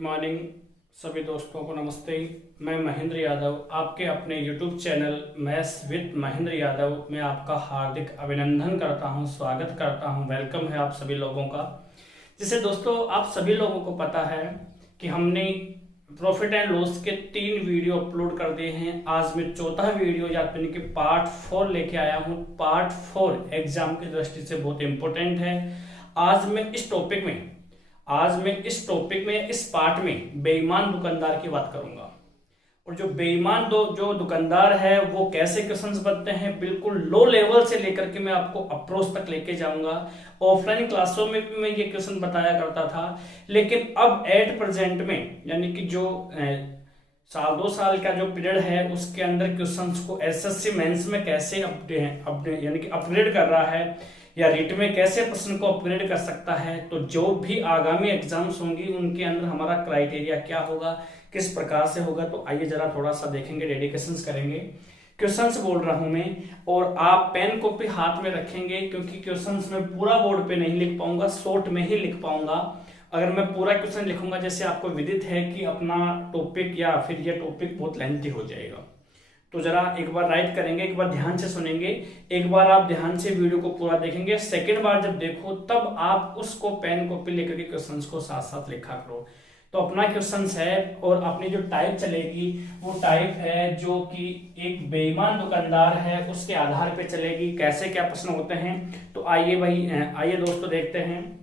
Good morning सभी दोस्तों को नमस्ते। मैं महेंद्र यादव आपके अपने YouTube channel maths with Mahendra Yadav में आपका हार्दिक अभिनंदन करता हूं, स्वागत करता हूं। वेलकम है आप सभी लोगों का। जिसे दोस्तों आप सभी लोगों को पता है कि हमने प्रॉफिट एंड लॉस के 3 वीडियो अपलोड कर दिए हैं। आज मैं चौथा वीडियो यानी कि पार्ट 4 लेके आया हूँ। पार्ट 4 एग्जाम की दृष्टि से बहुत इंपॉर्टेंट है। आज मैं इस टॉपिक में इस पार्ट में बेईमान दुकानदार की बात करूंगा। और जो बेईमान जो दुकानदार है वो कैसे क्वेश्चंस बनते हैं, बिल्कुल लो लेवल से लेकर के मैं आपको अप्रोच तक लेके जाऊंगा। ऑफलाइन क्लासों में भी मैं ये क्वेश्चन बताया करता था, लेकिन अब एट प्रेजेंट में यानी कि जो साल 2 साल का जो पीरियड है उसके अंदर क्वेश्चंस को एसएससी मेंस में कैसे अपडेट यानी कि अपग्रेड कर रहा है या रीट में कैसे प्रश्न को अपग्रेड कर सकता है। तो जो भी आगामी एग्जाम्स होंगी उनके अंदर हमारा क्राइटेरिया क्या होगा, किस प्रकार से होगा, तो आइए जरा थोड़ा सा देखेंगे, डेडिकेशंस करेंगे। क्वेश्चंस बोल रहा हूं मैं और आप पेन कॉपी हाथ में रखेंगे, क्योंकि क्वेश्चंस मैं पूरा बोर्ड पे नहीं लिख पाऊंगा, शॉर्ट में ही लिख पाऊंगा। अगर मैं पूरा क्वेश्चन लिखूंगा, जैसे आपको विदित है कि अपना टॉपिक या फिर यह टॉपिक बहुत लेंथी हो जाएगा, तो जरा एक बार राइट करेंगे, एक बार ध्यान से सुनेंगे, एक बार आप ध्यान से वीडियो को पूरा देखेंगे। सेकंड बार जब देखो तब आप उसको पेन कॉपी लेकर के क्वेश्चंस को साथ साथ लिखा करो। तो अपना क्वेश्चंस है और अपनी जो टाइप चलेगी वो टाइप है जो कि एक बेईमान दुकानदार है उसके आधार पे चलेगी। कैसे क्या प्रश्न होते हैं, तो आइए दोस्तों देखते हैं।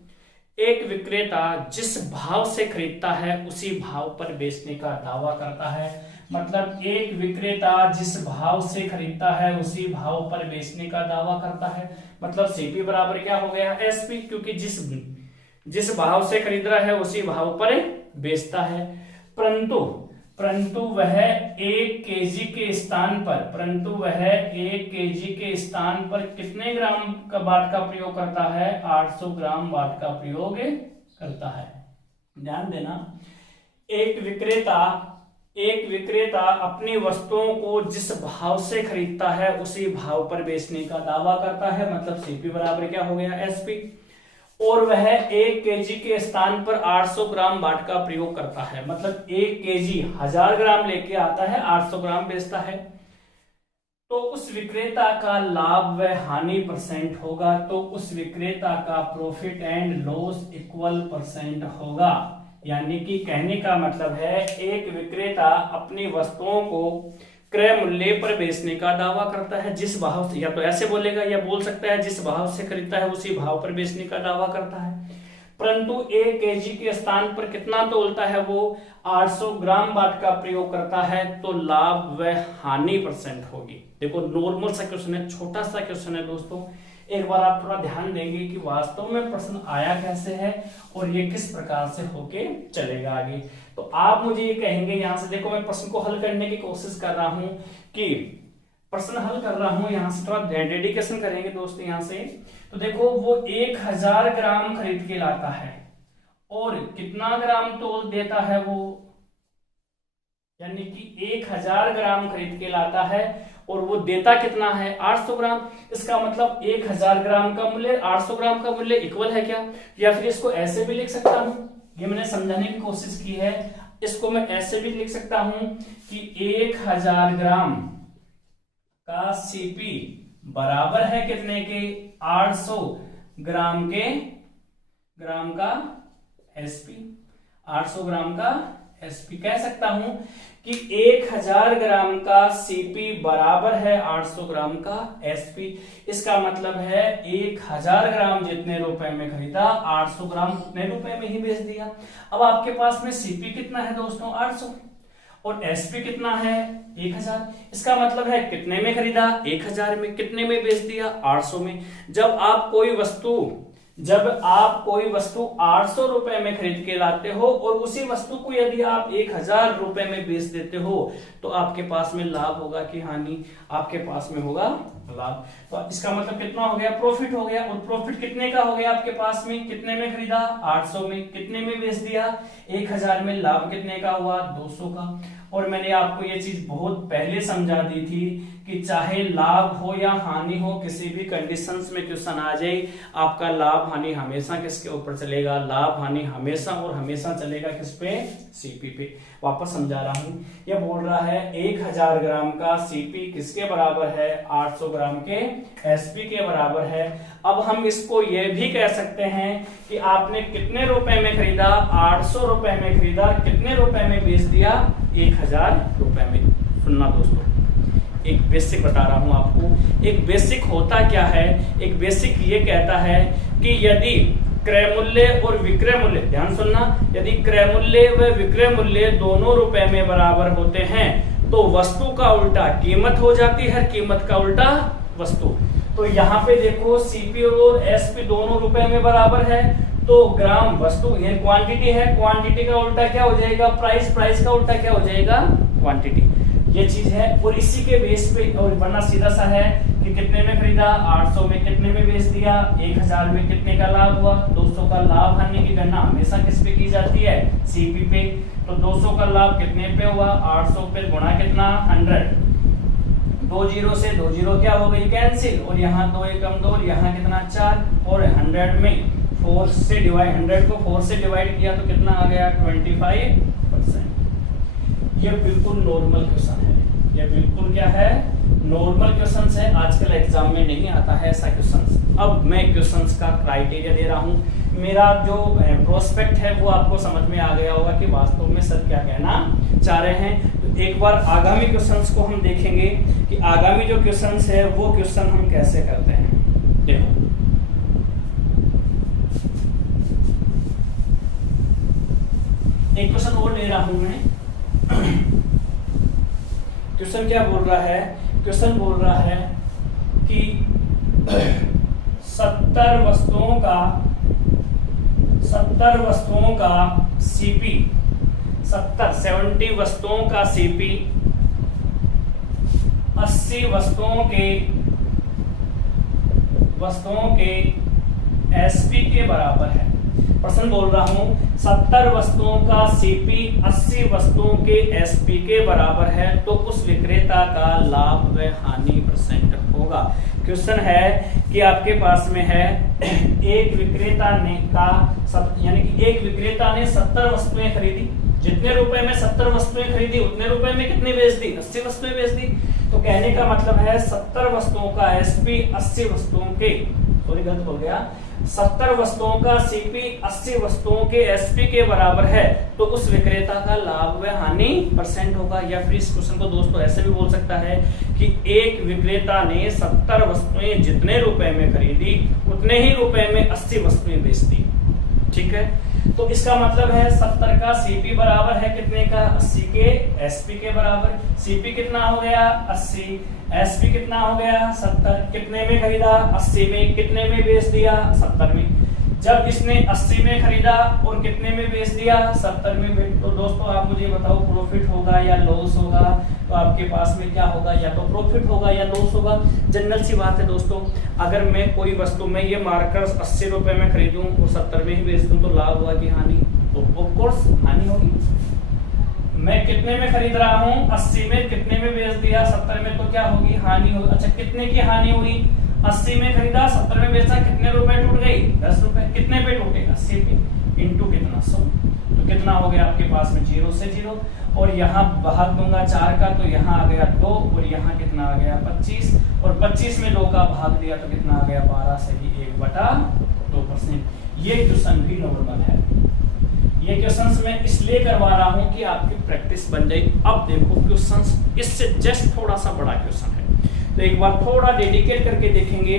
एक विक्रेता जिस भाव से खरीदता है उसी भाव पर बेचने का दावा करता है। मतलब एक विक्रेता जिस भाव से खरीदता है उसी भाव पर बेचने का दावा करता है। मतलब सीपी बराबर क्या हो गया, एसपी, क्योंकि जिस भाव से खरीद रहा है उसी भाव पर बेचता है। परंतु वह 1 केजी के स्थान पर कितने ग्राम का वाट का प्रयोग करता है, 800 ग्राम वाट का प्रयोग करता है। ध्यान देना, एक विक्रेता अपनी वस्तुओं को जिस भाव से खरीदता है उसी भाव पर बेचने का दावा करता है। मतलब सीपी बराबर क्या हो गया, एसपी। और वह 1 केजी के स्थान पर 800 ग्राम वाट का प्रयोग करता है। मतलब 1 केजी 1000 ग्राम लेके आता है, 800 ग्राम बेचता है। तो उस विक्रेता का लाभ व हानि परसेंट होगा। तो उस विक्रेता का profit and loss equal percent होगा। यानी कि कहने का मतलब है एक विक्रेता अपनी वस्तुओं को क्रय मूल्य पर बेचने का दावा करता है, जिस भाव से, या तो ऐसे बोलेगा या बोल सकता है जिस भाव से खरीदता है उसी भाव पर बेचने का दावा करता है। परंतु 1 केजी के स्थान पर कितना तोलता है, वो 800 ग्राम वाट का प्रयोग करता है। तो लाभ व हानि परसेंट होगी। देखो नॉर्मल सा क्वेश्चन है, छोटा सा क्वेश्चन है दोस्तों। एक बार आप थोड़ा ध्यान देंगे कि वास्तव में प्रश्न आया कैसे है और ये किस प्रकार से होके चलेगा आगे। तो आप मुझे ये कहेंगे, यहां से देखो मैं प्रश्न को हल करने की कोशिश कर रहा हूं कि प्रश्न हल कर रहा हूं, यहां से थोड़ा डेडिकेशन करेंगे दोस्तों। यहां से तो देखो वो 1000 ग्राम खरीद के लाता है और कितना ग्राम तोल देता है वो, यानी कि 1000 ग्राम खरीद के लाता है और वो देता कितना है, 800 ग्राम। इसका मतलब 1000 ग्राम का मूल्य 800 ग्राम का मूल्य इक्वल है क्या। या फिर इसको ऐसे भी लिख सकता हूं, ये मैंने समझाने की कोशिश की है। इसको मैं ऐसे भी लिख सकता हूं कि 1000 ग्राम का सीपी बराबर है कितने के, 800 ग्राम का एसपी। 800 ग्राम का एसपी कह सकता हूं कि 1000 ग्राम का सीपी बराबर है 800 ग्राम का एसपी। इसका मतलब है 1000 ग्राम जितने रुपए में खरीदा, 800 ग्राम उतने रुपए में ही बेच दिया। अब आपके पास में सीपी कितना है दोस्तों, 800, और एसपी कितना है, 1000। इसका मतलब है कितने में खरीदा, 1000 में, कितने में बेच दिया, 800 में। जब आप कोई वस्तु 800 रुपए में खरीद के लाते हो और उसी वस्तु को यदि आप 1000 रुपए में बेच देते हो तो आपके पास में लाभ होगा कि हानि, आपके पास में होगा लाभ। तो इसका मतलब कितना हो गया, प्रॉफिट हो गया। और प्रॉफिट कितने का हो गया आपके पास में, कितने में खरीदा, 800 में, कितने में बेच दिया, 1000 में। लाभ कितने का हुआ, 200 का। और मैंने आपको ये चीज बहुत पहले समझा दी थी कि चाहे लाभ हो या हानि हो, किसी भी कंडीशंस में क्वेश्चन आ जाए, आपका लाभ हानि हमेशा किसके ऊपर चलेगा, लाभ हानि हमेशा और हमेशा चलेगा किस पे, सीपी पे। वापस समझा रहा हूं, यह बोल रहा है 1000 ग्राम का सीपी किसके बराबर है, 800 ग्राम के एसपी के बराबर है। अब हम इसको यह भी कह सकते हैं कि आपने कितने रुपए में खरीदा, 800 रुपए में खरीदा, कितने रुपए में बेच दिया, 1000 रुपए में। सुनना दोस्तों, एक बेसिक बता रहा हूं आपको। एक बेसिक होता क्या है, एक बेसिक ये कहता है कि यदि क्रय मूल्य और विक्रय मूल्य, ध्यान सुनना, यदि क्रय मूल्य व विक्रय मूल्य दोनों रुपए में बराबर होते हैं तो वस्तु का उल्टा कीमत हो जाती है, कीमत का उल्टा वस्तु। तो यहाँ पे देखो सीपी और एसपी दोनों रुपए में बराबर है, तो ग्राम वस्तु ये क्वांटिटी है, क्वांटिटी का उल्टा क्या हो जाएगा, प्राइस, प्राइस का उल्टा क्या हो जाएगा, क्वांटिटी। ये चीज है, और इसी के बेस पे, और वरना सीधा सा है कि कितने में खरीदा, 800 में, कितने में बेच दिया, 1000 में, कितने का लाभ हुआ, 200 का लाभ हानि की गणना हमेशा किस पे की जाती है, सीपी पे। तो 200 का लाभ कितने पे हुआ, 800 पे गुणा कितना, 100। 2 0 से 2 0 क्या हो गई, कैंसिल, और यहाँ 2 एकम 2, और यहाँ कितना 4, और 100 में 4 से डिवाइड, 100 को 4 से डिवाइड किया तो कितना आ गया, 25%। ये बिल्कुल नॉर्मल क्वेश्चन है, ये बिल्कुल क्या है, नॉर्मल क्वेश्चन है, आजकल एग्जाम में नहीं आता है ऐसा क्वेश्चन। अब मैं क्वेश्चंस का क्राइटेरिया दे रहा हूं, मेरा जो प्रोस्पेक्ट है वो आपको समझ में आ गया होगा कि वास्तव में सर क्या कहना चाह रहे हैं। तो एक बार आगामी क्वेश्चंस को हम देखेंगे कि आगामी जो क्वेश्चंस है वो क्वेश्चन हम कैसे करते हैं। देखो एक क्वेश्चन और ले रहा हूं मैं। क्वेश्चन क्या बोल रहा है, क्वेश्चन बोल रहा है कि 70 वस्तुओं का सीपी, 70 वस्तुओं का सीपी 80 वस्तुओं के एसपी के बराबर है। प्रश्न बोल रहा हूं 70 वस्तुओं का सीपी 80 वस्तुओं के एसपी के बराबर है तो उस विक्रेता का लाभ व हानि परसेंट होगा। क्वेश्चन है कि आपके पास में है एक विक्रेता ने यानी कि एक विक्रेता ने 70 वस्तुएं खरीदी, जितने रुपए में 70 वस्तुएं खरीदी उतने रुपए में कितनी बेच दी, 80 वस्तुएं बेच दी। तो कहने का मतलब है 70 वस्तुओं का एसपी 80 वस्तुओं के, सॉरी गलत बोल गया, 70 वस्तुओं का सीपी 80 वस्तुओं के एसपी के बराबर है तो उस विक्रेता का लाभ व हानि परसेंट होगा। या फिर इस क्वेश्चन को दोस्तों ऐसे भी बोल सकता है कि एक विक्रेता ने 70 वस्तुएं जितने रुपए में खरीदी उतने ही रुपए में 80 वस्तुएं बेच दी। ठीक है, तो इसका मतलब है 70 का सीपी बराबर है कितने का, 80 के एसपी के बराबर। सीपी कितना हो गया 80, एसपी कितना हो गया 70। कितने में खरीदा 80 में, कितने में बेच दिया 70 में। जब इसने 80 में खरीदा और कितने में बेच दिया 70 में, तो दोस्तों आप मुझे बताओ प्रॉफिट होगा या लॉस होगा। तो आपके पास में क्या होगा, या तो प्रॉफिट होगा या लॉस होगा। जनरल सी बात है दोस्तों, अगर मैं कोई वस्तु में ये मार्कर 80 रुपए में खरीदूं और 70 में ही बेच दूं तो लाभ हुआ कि हानि, तो ऑफ कोर्स हानि होगी। मैं कितने में खरीद रहा हूं 80 में, कितने में बेच दिया 70 में, तो क्या होगी हानि होगी। अच्छा कितने की हानि हुई, 80 में खरीदा 70 में बेचा, कितने रुपए टूट गई 10 रुपए। कितने पे टूटे 80 पे, इंटू कितना 100, तो कितना हो गया आपके पास में 0 से 0। और यहाँ भाग दूंगा 4 का तो यहाँ आ गया 2 और यहाँ कितना आ गया 25, और 25 में 2 का भाग दिया तो कितना आ गया 12 से भी 1/2%। ये क्वेश्चन भी नॉर्मल है। ये क्वेश्चंस मैं इसलिए करवा रहा हूं कि आपकी प्रैक्टिस बन जाए। अब देखो क्वेश्चंस इससे जस्ट थोड़ा सा बड़ा क्वेश्चन है, तो एक बार थोड़ा डेडिकेट करके देखेंगे।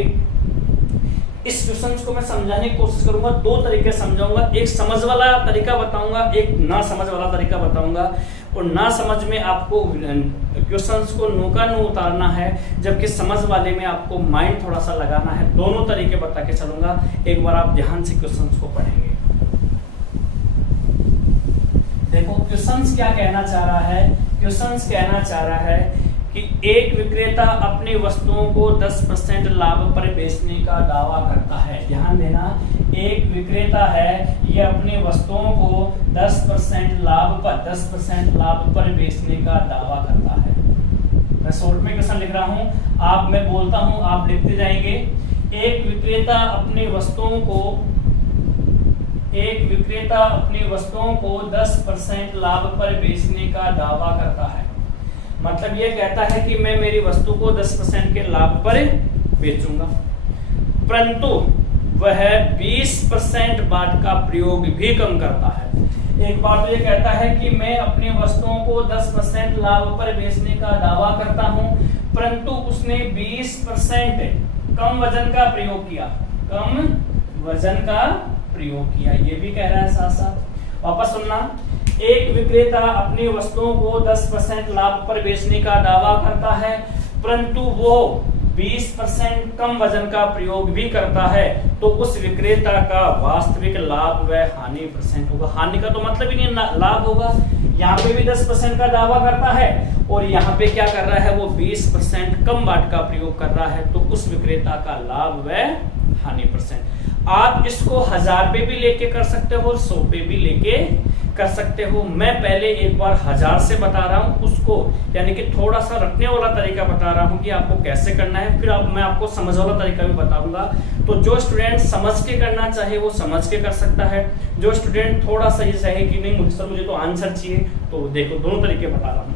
इस क्वेश्चंस को मैं समझाने की कोशिश करूंगा, 2 तरीके समझाऊंगा, एक समझ वाला तरीका बताऊंगा, एक ना समझ वाला तरीका बताऊंगा। और ना समझ में आपको क्वेश्चंस को नोका नो उतारना है, जबकि समझ वाले में आपको माइंड थोड़ा सा लगाना है। दोनों तरीके बता के चलूंगा, एक बार आप ध्यान से क्वेश्चंस को पढ़ेंगे। देखो क्वेश्चंस क्या कहना चाह रहा है, क्वेश्चंस कहना चाह रहा है कि एक विक्रेता अपनी वस्तुओं को 10% लाभ पर बेचने का दावा करता है। ध्यान देना, एक विक्रेता है, ये अपनी वस्तुओं को 10% लाभ पर बेचने का दावा करता है। मैं शॉर्ट में क्वेश्चन लिख रहा हूं, मैं बोलता हूं, आप लिखते जाएंगे। एक विक्रेता अपनी वस्तुओं को 10% लाभ पर बेचने का दावा करता है। मतलब ये कहता है कि मैं मेरी वस्तु को 10% के लाभ पर बेचूंगा, परंतु वह 20% बाट का प्रयोग भी कम करता है। एक बार तो ये कहता है कि मैं अपनी वस्तुओं को 10% लाभ पर बेचने का दावा करता हूं, परंतु उसने 20% कम वजन का प्रयोग किया, ये भी कह रहा है साथ साथ। वापस सुनना, एक विक्रेता अपनी वस्तुओं को 10% लाभ पर बेचने का दावा करता है, परंतु वो 20% कम वजन का प्रयोग भी करता है, तो उस विक्रेता का वास्तविक लाभ व हानि % होगा। हानि का तो मतलब ही नहीं, लाभ होगा। यहाँ पे भी 10% का दावा करता है और यहाँ पे क्या कर रहा है, वो 20% कम बाट का प्रयोग कर रहा है, तो उस विक्रेता का लाभ व हानि %। आप इसको 1000 पे भी लेके कर सकते हो और 100 पे भी लेके कर सकते हो। मैं पहले एक बार 1000 से बता रहा हूं उसको, यानी कि थोड़ा सा रखने वाला तरीका बता रहा हूं कि आपको कैसे करना है, फिर मैं आपको समझ वाला तरीका भी बताऊंगा। तो जो स्टूडेंट समझ के करना चाहे वो समझ के कर सकता है, जो स्टूडेंट थोड़ा सा ये चाहे कि नहीं सर मुझे तो आंसर चाहिए, तो देखो दोनों तरीके बता रहा हूँ।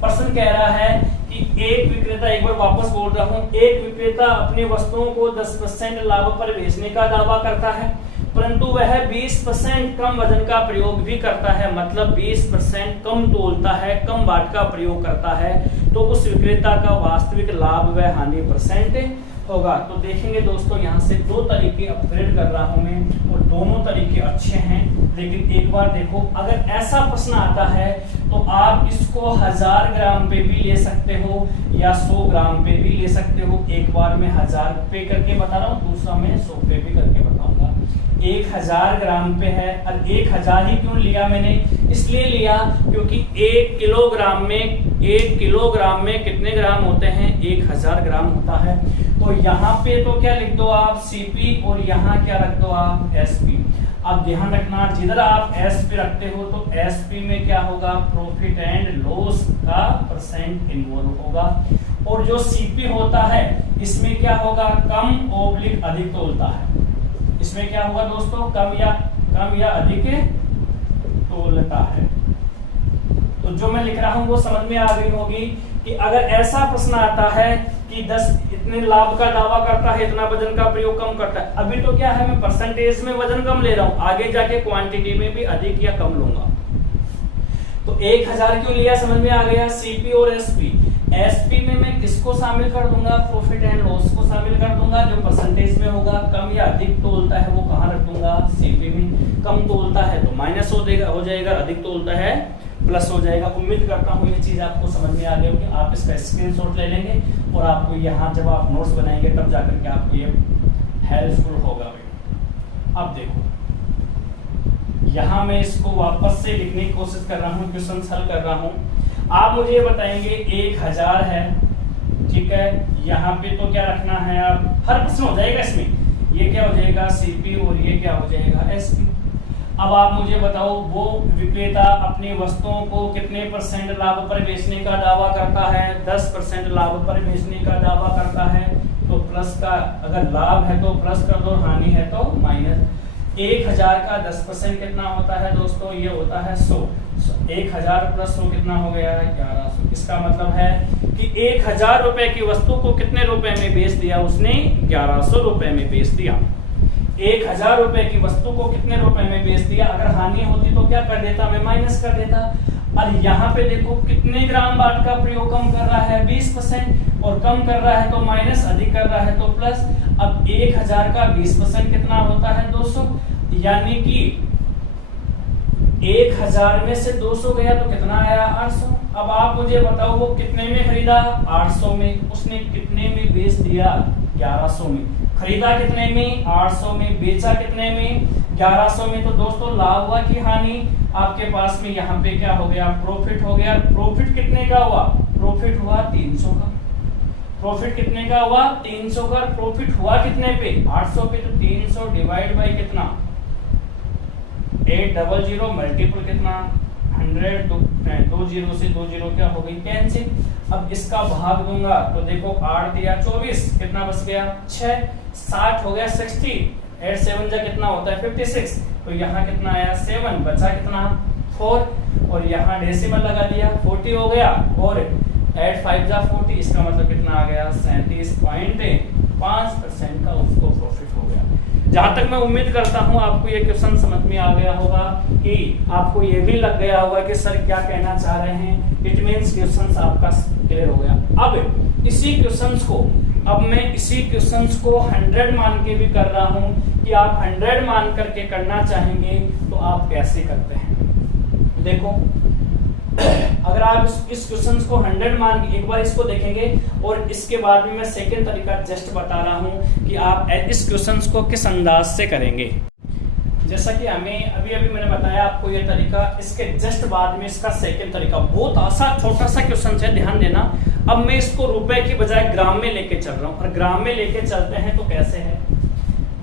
प्रश्न कह रहा है कि एक विक्रेता, एक बार वापस बोल रहा हूं, एक विक्रेता अपनी वस्तुओं को 10% लाभ पर बेचने का दावा करता है, परंतु वह 20% कम वजन का प्रयोग भी करता है, मतलब 20% कम तोलता है, कम बाट का प्रयोग करता है, तो उस विक्रेता का वास्तविक लाभ व हानि % होगा। तो देखेंगे दोस्तों, यहाँ से दो तरीके अपग्रेड कर रहा हूं मैं और दोनों तरीके अच्छे हैं, लेकिन एक बार देखो, अगर ऐसा प्रश्न आता है तो आप इसको 1000 ग्राम पे भी ले सकते हो या 100 ग्राम पे भी ले सकते हो। एक बार मैं 1000 पे करके बता रहा हूँ, दूसरा मैं 100 पे भी करके बताऊंगा। 1000 ग्राम पे है, और 1000 ही क्यों लिया मैंने, इसलिए लिया क्योंकि 1 किलोग्राम में कितने ग्राम होते हैं, 1000 ग्राम होता है। तो यहाँ पे तो क्या लिख दो आप CP और यहाँ क्या रख दो आप SP। अब ध्यान रखना, जिधर आप SP रखते हो तो SP में क्या होगा, प्रॉफिट एंड लॉस का % इन्वॉल्व होगा, और जो CP होता है इसमें क्या होगा, कम/ अधिक तोलता है। इसमें क्या होगा दोस्तों, कम या अधिक तोलता है। तो जो मैं लिख रहा हूं वो समझ में आ गई होगी कि अगर ऐसा प्रश्न आता है कि 10 इतने लाभ का दावा करता है, इतना वजन का प्रयोग कम करता है, अभी तो क्या है, मैं परसेंटेज में वजन कम ले रहा हूं, आगे जाके क्वांटिटी में भी अधिक या कम लूंगा। तो 1000 क्यों लिया, समझ में आ गया। CP और SP में मैं किसको शामिल कर दूंगा, प्रॉफिट एंड लॉस को शामिल कर दूंगा, जो परसेंटेज में होगा। कम या अधिक तोलता है वो कहाँ रख दूंगा, CP में। कम तोलता है तो माइनस हो जाएगा, अधिक तोलता है प्लस हो जाएगा। उम्मीद करता हूँ ये चीज आपको समझ में आ गई होगी। आप इसका स्क्रीनशॉट ले लेंगे और आपको यहाँ जब आप नोट्स बनाएंगे तब जाकर के आपको ये हेल्पफुल होगा। अब देखो, यहाँ मैं इसको वापस से लिखने की कोशिश कर रहा हूँ, क्वेश्चन हल कर रहा हूँ। आप मुझे ये बताएंगे 1000 है, ठीक है, यहाँ पे तो क्या रखना है, आप हर प्रश्न हो जाएगा इसमें, ये क्या हो जाएगा CP और ये क्या हो जाएगा SP। अब आप मुझे बताओ, वो विक्रेता अपनी वस्तुओं को कितने % लाभ पर बेचने का दावा करता है, 10% लाभ पर बेचने का दावा करता है। तो प्लस का, अगर लाभ है तो प्लस कर दो, हानि है तो माइनस। 1000 का 10% कितना होता है दोस्तों, ये होता है 100। 1000 प्लस 100 कितना हो गया, 1100। इसका मतलब है कि 1000 रुपए की वस्तु को कितने रुपए में बेच दिया उसने, 1100 रुपए में बेच दिया। 1000 रुपए की वस्तु को कितने रुपए में बेच दिया। अगर हानि होती तो क्या कर देता, मैं माइनस कर देता। और यहाँ पे देखो कितने ग्राम बाट का प्रयोग कम कर रहा है, 20%, और कम कर रहा है तो माइनस, अधिक कर रहा है तो प्लस। अब 1000 का 20% कितना होता है, 200, यानी कि 1000 में से 200 गया तो कितना आया, 800। अब आप मुझे बताओ वो कितने में खरीदा, 800 में। उसने कितने में बेच दिया, 1100 में। खरीदा कितने में, 800 में। बेचा कितने में, 1100 में। तो दोस्तों लाभ हुआ कि हानि, आपके पास में यहाँ पे क्या हो गया, प्रॉफिट हो गया। प्रॉफिट कितने का हुआ, प्रॉफिट हुआ 300 का। प्रॉफिट कितने का हुआ, 300 का। प्रॉफिट हुआ कितने पे, 800 पे। तो 300 डिवाइड बाई कितना, 800 मल्टीपल कितना, 100 दो जीरो से दो जीरो क्या हो गई कैंसिल। अब इसका भाग दूंगा तो देखो 8 दिया 24, कितना बच गया 6, 60 हो गया 60, 8 7 जा कितना होता है 56, तो यहाँ कितना आया 7, बचा कितना 4, और यहाँ डेसिमल लगा दिया 40 हो गया, और 8 5 जा 40, इसका मतलब कितना आ गया 37.5% का उसको प्रॉफिट हो गया। जहां तक मैं उम्मीद करता हूं आपको ये क्वेश्चन समझ में आ गया होगा, कि आपको ये भी लग गया होगा कि सर क्या कहना चाह रहे हैं। इट मींस क्वेश्चन आपका क्लियर हो गया। अब इसी क्वेश्चंस को मैं इसी क्वेश्चंस को 100 मान के भी कर रहा हूं, कि आप 100 मान करके करना चाहेंगे तो आप कैसे करते हैं। देखो अगर आप इस क्वेश्चन को 100 मान के एक बार इसको देखेंगे, और इसके बाद में मैं सेकेंड तरीका जस्ट बता रहा हूं कि आप इस क्वेश्चन को किस अंदाज से करेंगे। जैसा कि हमें अभी मैंने बताया आपको ये तरीका, इसके जस्ट बाद में इसका सेकेंड तरीका बहुत आसान छोटा सा क्वेश्चन है, ध्यान देना। अब मैं इसको रुपए की बजाय ग्राम में लेके चल रहा हूं, और ग्राम में लेके चलते हैं तो कैसे है।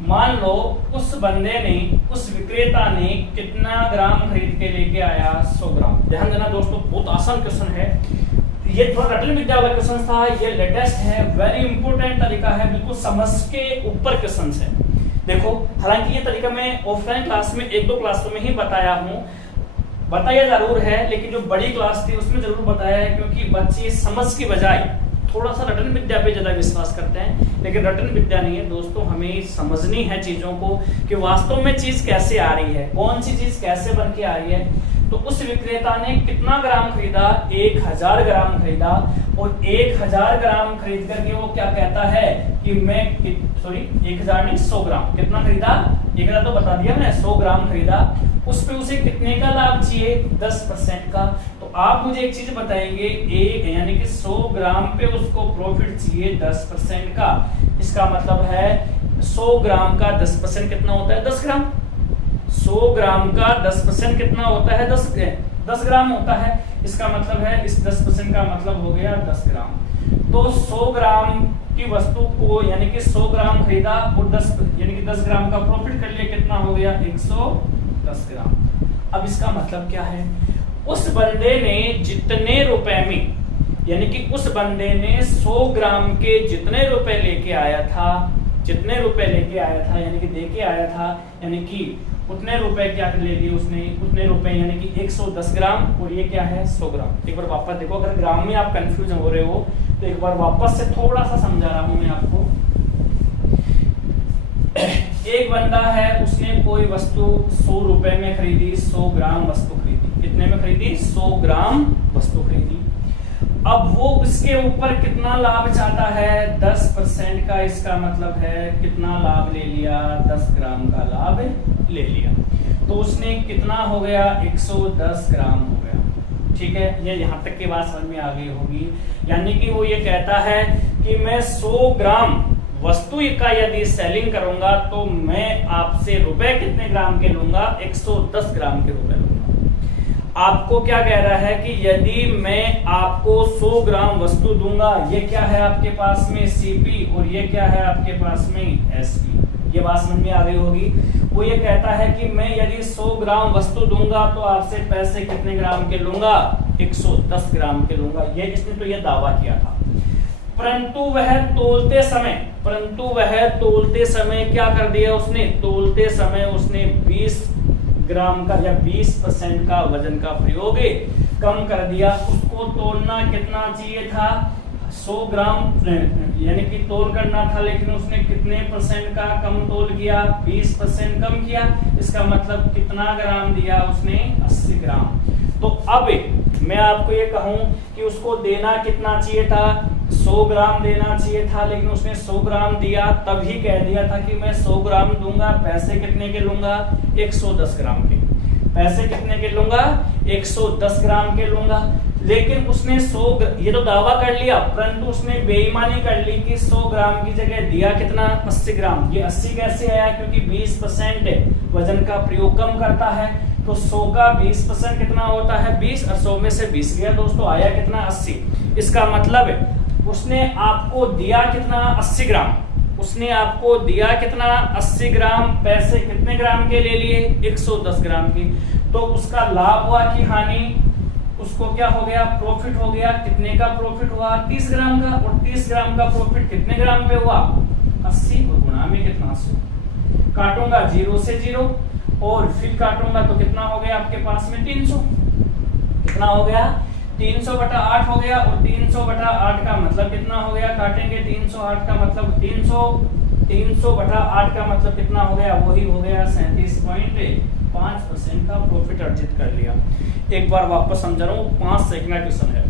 मान लो उस बंदे ने, उस विक्रेता ने कितना ग्राम खरीद के लेके आया 100 ग्राम। ध्यान देना दोस्तों, बहुत आसान क्वेश्चन है, ये थोड़ा रटल विद्या वाला क्वेश्चन था, ये लेटेस्ट है, वेरी इंपॉर्टेंट तरीका है, बिल्कुल समझ के ऊपर क्वेश्चन है। देखो हालांकि ये तरीका मैं ऑफलाइन क्लास में 1-2 क्लासों में ही बताया जरूर है, लेकिन जो बड़ी क्लास थी उसमें जरूर बताया है, क्योंकि बच्चे समझ की बजाय थोड़ा सा रटन विद्या पे ज्यादा विश्वास करते हैं, लेकिन रटन विद्या नहीं है दोस्तों, हमें समझनी है चीजों को कि वास्तव में चीज कैसे आ रही है, कौन सी चीज कैसे बन के आ रही है। तो उस विक्रेता ने कितना ग्राम खरीदा, 1000 ग्राम खरीदा, और 1000 ग्राम खरीद करके वो क्या कहता है कि मैं 1000 नहीं 100 ग्राम कितना खरीदा, 1000 तो बता दिया मैंने, 100 ग्राम खरीदा, उस पे उसे कितने का लाभ चाहिए 10% का। तो आप मुझे एक चीज बताएंगे, यानी कि 100 ग्राम पे उसको प्रॉफिट चाहिए 10% का, इसका मतलब है 100 ग्राम का 10% कितना होता है 10 ग्राम। 100 ग्राम का 10% कितना होता है 10 ग्राम होता है, इसका मतलब है इस 10% का मतलब हो गया 10 ग्राम। तो 100 ग्राम की वस्तु को यानी कि 100 ग्राम खरीदा और 10 ग्राम का प्रॉफिट कर लिया, कितना हो गया 110 ग्राम। अब इसका मतलब क्या है, उस बंदे ने जितने रुपए में, यानी कि उस बंदे ने 100 ग्राम के जितने रुपए लेके आया था, यानी कि देके आया था, यानी कि उतने रुपए क्या ले लिए उसने, उतने रुपए यानी कि 110 ग्राम, और ये क्या है 100 ग्राम। एक बार वापस देखो, अगर ग्राम में आप कंफ्यूज हो रहे हो तो एक बार वापस से थोड़ा सा समझा रहा हूं मैं आपको। एक बंदा है, उसने कोई वस्तु 100 रुपए में खरीदी, 100 ग्राम वस्तु खरीदी, कितने में खरीदी 100 ग्राम वस्तु खरीदी। अब वो उसके ऊपर कितना लाभ चाहता है 10% का, इसका मतलब है कितना लाभ ले लिया 10 ग्राम का लाभ ले लिया, तो उसने कितना हो गया 110 ग्राम हो गया। ठीक है, ये यहाँ तक की बात समझ में आ गई होगी। यानी कि वो ये कहता है कि मैं 100 ग्राम वस्तु का यदि सेलिंग करूंगा तो मैं आपसे रुपए कितने ग्राम के लूंगा 110 ग्राम के रुपए लूंगा। आपको क्या कह रहा है कि यदि मैं आपको 100 ग्राम वस्तु दूंगा, ये क्या है आपके पास में सीपी और ये क्या है आपके पास में एसपी, ये बात समझ में आ गई होगी। वो ये कहता है कि मैं यदि 100 ग्राम वस्तु दूंगा तो आपसे पैसे कितने ग्राम के लूंगा 110 ग्राम के लूंगा, ये इसने तो ये दावा किया था। परंतु वह तोलते समय क्या कर दिया उसने, तोलते समय उसने 20 ग्राम का या 20% का वजन का प्रयोग कम कर दिया। उसको तोलना कितना चाहिए था 100 ग्राम, यानी कि तोल करना था, लेकिन उसने कितने % का कम तोल किया 20% कम किया, इसका मतलब कितना ग्राम दिया उसने 80 ग्राम। तो अब मैं आपको ये कहूं कि उसको देना कितना चाहिए था 100 ग्राम देना चाहिए था, लेकिन उसने 100 ग्राम दिया, तभी कह दिया था कि मैं 100 ग्राम दूंगा, पैसे कितने के लूंगा 110 ग्राम के, पैसे कितने के लूंगा 110 ग्राम के लूंगा। लेकिन उसने ये तो दावा कर लिया, परंतु उसने बेईमानी कर ली कि 100 ग्राम की जगह दिया कितना 80 ग्राम। ये 80 कैसे आया, क्योंकि 20% वजन का प्रयोग कम करता है, तो 100 का 20% कितना होता है 20, और 100 में से 20 गया दोस्तों, आया कितना 80। इसका मतलब उसने आपको दिया कितना 80 ग्राम, उसने आपको दिया कितना 80 ग्राम, पैसे कितने ग्राम के ले लिए 110 ग्राम की। तो उसका लाभ हुआ कि हानि, उसको क्या हो गया, प्रॉफिट हो गया। कितने का प्रॉफिट हुआ, 30 ग्राम का। और 30 ग्राम का प्रॉफिट कितने ग्राम पे हुआ, 80, और गुणा में कितना 100। काटूंगा 0 से 0 और फिर काटूंगा तो कितना हो गया आपके पास में 300। कितना हो गया, 300/8 हो गया। और 300/8 का मतलब कितना हो गया, काटेंगे 308 का मतलब 300/8 का मतलब कितना हो गया, वही हो गया 37.5% का प्रॉफिट अर्जित कर लिया। एक बार वापस समझा रहा हूँ, 5 सेकंड का क्वेश्चन है।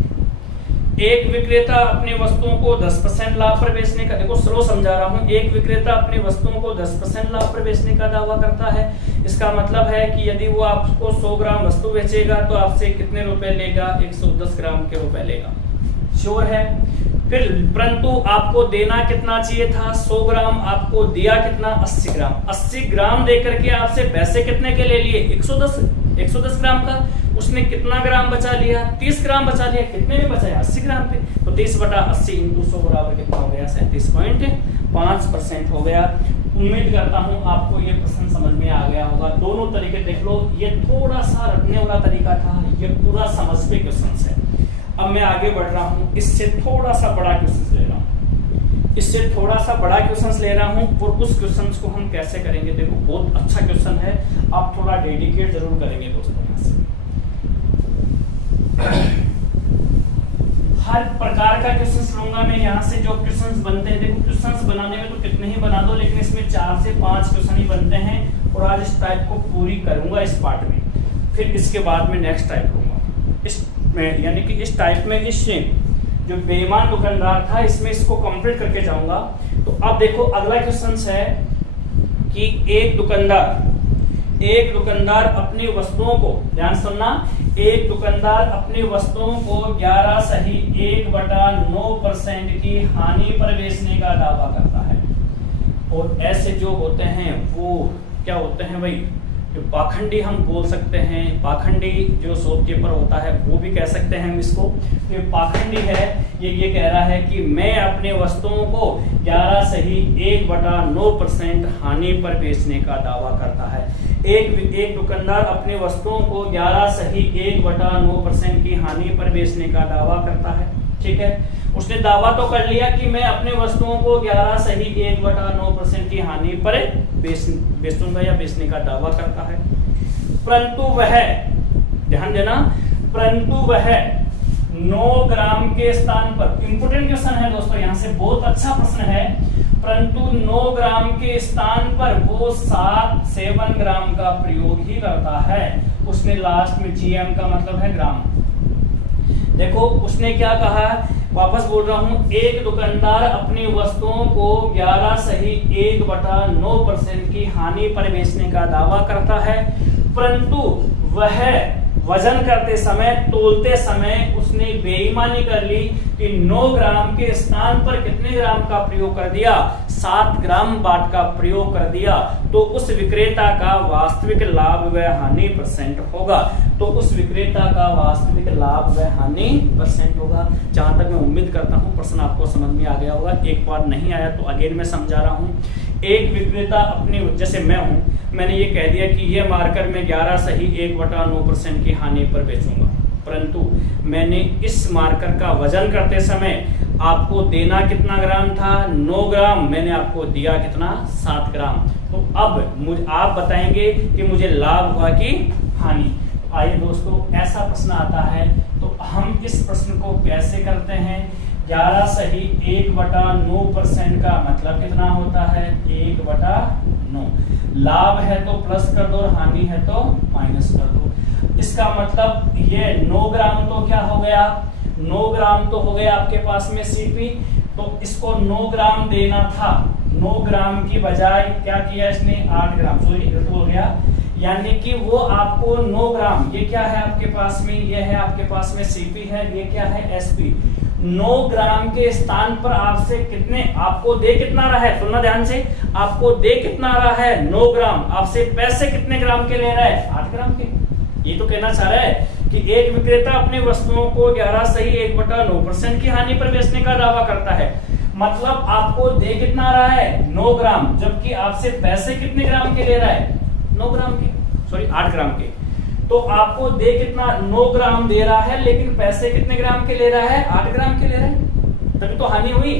एक विक्रेता अपनी वस्तुओं को 10% लाभ पर बेचने का, देखो स्लो समझा रहा हूँ, एक विक्रेता अपनी वस्तुओं को 10% लाभ पर बेचने का दावा करता है। इसका मतलब है कि यदि वो आपको 100 ग्राम वस्तु बेचेगा तो आपसे कितने रुपए लेगा, 110 ग्राम के रुपए लेगा। श्योर है। फिर परंतु आपको देना कितना चाहिए था, 100 ग्राम, आपको दिया कितना, 80 ग्राम। 80 ग्राम देकर के आपसे पैसे कितने के ले लिए, 110 ग्राम का। उसने कितना ग्राम बचा लिया, 30 ग्राम बचा लिया। कितने में बचाया, 80 ग्राम पे। तो 30/80 × 100 बराबर कितना हो गया, 37.5% हो गया। उम्मीद करता हूं आपको ये प्रश्न समझ में आ गया होगा। दोनों तरीके देख लो, ये थोड़ा सा रटने वाला तरीका था, ये पूरा समझ पे क्वेश्चन है। अब मैं आगे बढ़ रहा हूं, इससे थोड़ा सा बड़ा क्वेश्चन ले रहा हूं, और उस क्वेश्चन को हम कैसे करेंगे, देखो बहुत अच्छा क्वेश्चन है, आप थोड़ा डेडिकेट जरूर करेंगे दोस्तों। यहाँ से हर प्रकार का क्वेश्चंस लूंगा मैं यहाँ से, जो क्वेश्चंस बनते हैं। देखो क्वेश्चंस बनाने में तो कितने ही बना दो, लेकिन इसमें 4 से 5 क्वेश्चन ही बनते हैं, और आज इस टाइप को पूरी करूंगा इस पार्ट में। फिर इसके बाद में नेक्स्ट टाइप लूंगा इसमें, यानी कि इस टाइप में इससे जो बेईमान दुकानदार था, इसमें इसको कंप्लीट करके जाऊंगा। तो अब देखो अगला क्वेश्चन है कि एक दुकानदार अपनी वस्तुओं को, ध्यान सुनना, एक दुकानदार अपनी वस्तुओं को 11.1/9% की हानि पर बेचने का दावा करता है। और ऐसे जो होते हैं वो क्या होते हैं भाई, जो पाखंडी हम बोल सकते हैं, पाखंडी जो शॉपकीपर होता है वो भी कह सकते हैं हम इसको। ये पाखंडी है, ये कह रहा है कि मैं अपने वस्तुओं को 11.1/9% हानि पर बेचने का दावा करता है। एक दुकानदार अपनी वस्तुओं को 11.1/9% की हानि पर बेचने का दावा करता है। ठीक है, उसने दावा तो कर लिया कि मैं अपने वस्तुओं को 11.1/9% की हानि पर बेचूंगा या बेचने का दावा करता है। परंतु वह, ध्यान देना, परंतु वह 9 ग्राम के स्थान पर, इंपोर्टेंट क्वेश्चन है दोस्तों, यहाँ से बहुत अच्छा प्रश्न है। परंतु 9 ग्राम के स्थान पर वो 7 ग्राम का प्रयोग ही करता है। उसने लास्ट में GM का मतलब है ग्राम। देखो उसने क्या कहा, वापस बोल रहा हूं, एक दुकानदार अपनी वस्तुओं को 11.1/9% की हानि पर बेचने का दावा करता है, परंतु वह वजन करते समय, तोलते समय उसने बेईमानी कर ली कि 9 ग्राम के स्थान पर कितने ग्राम का प्रयोग कर दिया, 7 ग्राम बाट का प्रयोग कर दिया। तो उस विक्रेता का वास्तविक लाभ व हानि % होगा। तो उस विक्रेता का वास्तविक लाभ व हानि % होगा। जहां तक मैं उम्मीद करता हूं प्रश्न आपको समझ में आ गया होगा। एक बार नहीं आया तो अगेन मैं समझा रहा हूं। एक विक्रेता अपनी, जैसे मैं हूं, मैंने ये कह दिया कि ये मार्कर में 11.1/9% की हानि पर बेचूंगा, परंतु मैंने इस मार्कर का वजन करते समय आपको देना कितना ग्राम था, 9 ग्राम, मैंने आपको दिया कितना, 7 ग्राम। तो अब आप बताएंगे कि मुझे लाभ हुआ कि हानि। तो आइए दोस्तों, ऐसा प्रश्न आता है तो हम इस प्रश्न को कैसे करते हैं। 11.1/9% का मतलब कितना होता है, 1/9। लाभ है तो प्लस कर दो और हानि है तो माइनस कर दो। इसका मतलब ये 9 ग्राम तो क्या हो गया, 9 ग्राम तो हो गया आपके पास में CP। तो इसको 9 ग्राम देना था, 9 ग्राम की बजाय क्या किया इसने, 8 ग्राम, सॉरी हो गया, यानी कि वो आपको 9 ग्राम, ये क्या है आपके पास में, ये है आपके पास में CP है, ये क्या है SP। 9 ग्राम के स्थान पर आपसे कितने, आपको दे कितना रहा है, सुनना ध्यान से, आपको दे कितना रहा है, 9 ग्राम, आपसे पैसे कितने ग्राम के ले रहा है, 8 ग्राम के। ये तो कहना चाह रहा है कि एक विक्रेता अपनी वस्तुओं को 11.1/9% की हानि पर बेचने का दावा करता है। मतलब आपको दे कितना रहा है, 9 ग्राम, जबकि आपसे पैसे कितने ग्राम के ले रहा है, 9 ग्राम के, सॉरी 8 ग्राम के। तो आपको दे कितना 9 ग्राम दे रहा है, लेकिन पैसे कितने ग्राम के ले रहा है, 8 ग्राम के ले रहा है, तभी तो हानि हुई।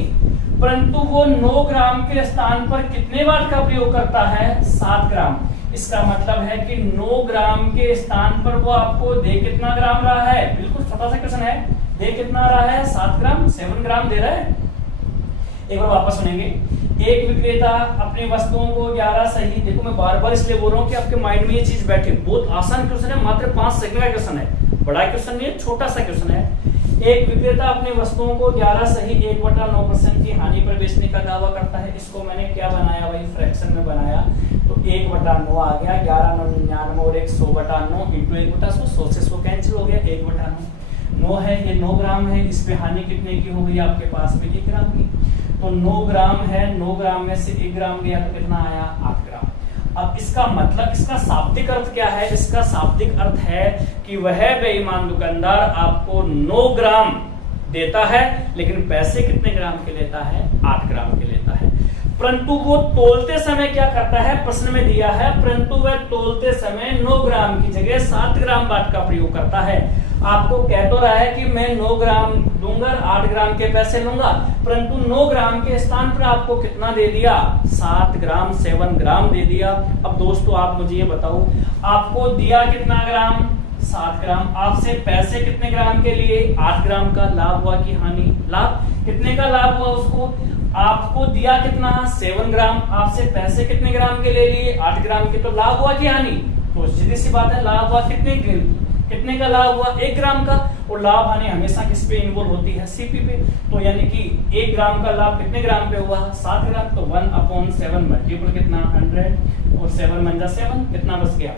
परंतु वो 9 ग्राम के स्थान पर कितने वाट का प्रयोग करता है, 7 ग्राम। इसका मतलब है कि 9 ग्राम के स्थान पर वो आपको दे कितना ग्राम रहा है, बिल्कुल छोटा सा क्वेश्चन है, दे कितना रहा है, 7 ग्राम, 7 ग्राम दे रहा है। एक बार वापस सुनेंगे। एक विक्रेता अपनी वस्तुओं को 11 सही, देखो मैं बार बार इसलिए बोल रहा हूँ कि आपके माइंड में ये चीज बैठे। बहुत आसान क्वेश्चन है, मात्र 5 सेकंड का क्वेश्चन है, बड़ा क्वेश्चन नहीं है, छोटा सा क्वेश्चन है। एक विक्रेता अपनी वस्तुओं को 11 सही 1/9% की हानि पर बेचने का दावा करता है। इसको मैंने क्या बनाया भाई, फ्रैक्शन में बनाया, तो 1/9 आ गया, 11 9 99 और 100/9 इंटू 1/100, 100 से 100 कैंसिल हो गया, 1/9 9 है, ये 9 ग्राम है, इस पे हानि कितने की हो गई आपके पास में, 1 ग्राम की। तो 9 ग्राम है, 9 ग्राम में से 1 ग्राम गया तो कितना आया, 8 ग्राम। अब इसका मतलब, इसका शाब्दिक अर्थ क्या है, इसका शाब्दिक अर्थ है कि वह बेईमान दुकानदार आपको 9 ग्राम देता है, लेकिन पैसे कितने ग्राम के लेता है, 8 ग्राम के लेता है। परंतु वो तोलते समय क्या करता है, प्रश्न में दिया है, परंतु वह तोलते समय 9 ग्राम की जगह 7 ग्राम वाट का प्रयोग करता है। आपको कह तो रहा है कि मैं 9 ग्राम दूंगा, 8 ग्राम के पैसे लूंगा, परंतु 9 ग्राम के स्थान पर आपको कितना दे दिया, 7 ग्राम, 7 ग्राम दे दिया। अब दोस्तों आप मुझे ये बताओ, आपको दिया कितना ग्राम, 7 ग्राम, आपसे पैसे कितने ग्राम के लिए, 8 ग्राम का। लाभ हुआ कि हानि, लाभ कितने का लाभ हुआ उसको, आपको दिया कितना, 7 ग्राम, आपसे पैसे कितने ग्राम के ले लिए, 8 ग्राम के, तो लाभ हुआ कि हानि। तो सीधी सी बात है, लाभ हुआ कितने का लाभ हुआ, 1 ग्राम का। और लाभ हानि हमेशा किस पे इन्वॉल्व होती है, सीपी पे। तो यानी कि 1 ग्राम का लाभ कितने ग्राम पे हुआ, 7 ग्राम। तो 1/7 मल्टीपल कितना, 100, और 7 × 7 कितना बच गया,